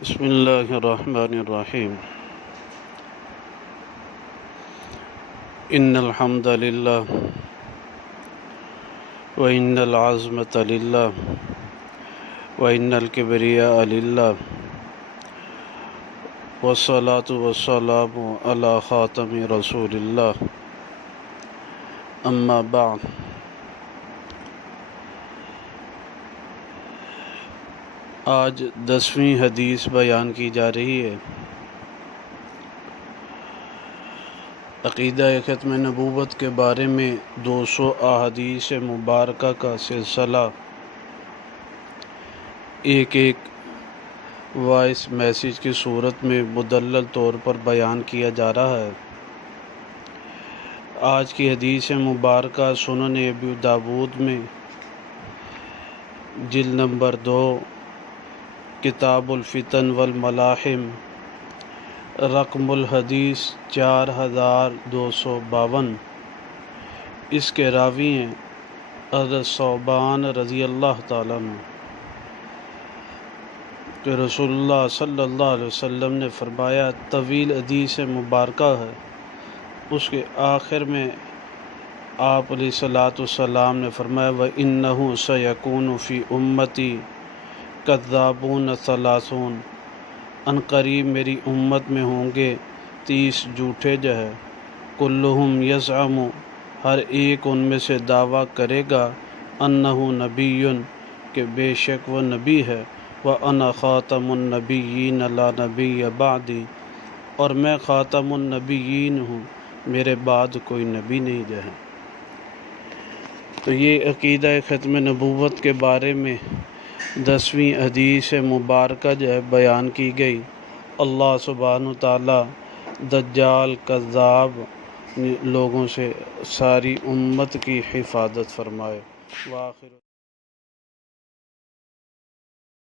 بسم اللہ الرحمن الرحیم ان الحمد للہ وان العظمۃ للہ وان الکبریاء للہ والصلاة والسلام علی خاتم رسول اللہ اما بعد۔ آج 10ویں حدیث بیان کی جا رہی ہے۔ عقیدہ ختم نبوت کے بارے میں 200 احادیث مبارکہ کا سلسلہ ایک وائس میسیج کی صورت میں مدلل طور پر بیان کیا جا رہا ہے۔ آج کی حدیث مبارکہ سنن ابی داود میں جلد نمبر 2 کتاب الفتن والملاحم رقم الحدیث 4252، اس کے راوی ہیں حضرت ثوبان رضی اللہ تعالیٰ عنہ کہ رسول اللہ صلی اللہ علیہ وسلم نے فرمایا، طویل حدیث مبارکہ ہے، اس کے آخر میں آپ علیہ الصلاۃ والسلام نے فرمایا وَإِنَّهُ سَيَكُونُ فِي أُمَّتِي کذابون ثلاثون، ان قریب میری امت میں ہوں گے 30 جھوٹے جہر، کلہم یزعم، ہر ایک ان میں سے دعویٰ کرے گا، انہ نبی، کہ بے شک وہ نبی ہے، وَأَنَا خَاتَمُ النَّبِيِّينَ لَا نَبِيَّ بَعْدِي، اور میں خاتم النبیین ہوں، میرے بعد کوئی نبی نہیں رہا۔ تو یہ عقیدہ ختم نبوت کے بارے میں 10ویں حدیث مبارکہ جو ہے بیان کی گئی۔ اللہ سبحانہ تعالیٰ دجال کذاب لوگوں سے ساری امت کی حفاظت فرمائے۔ وآخر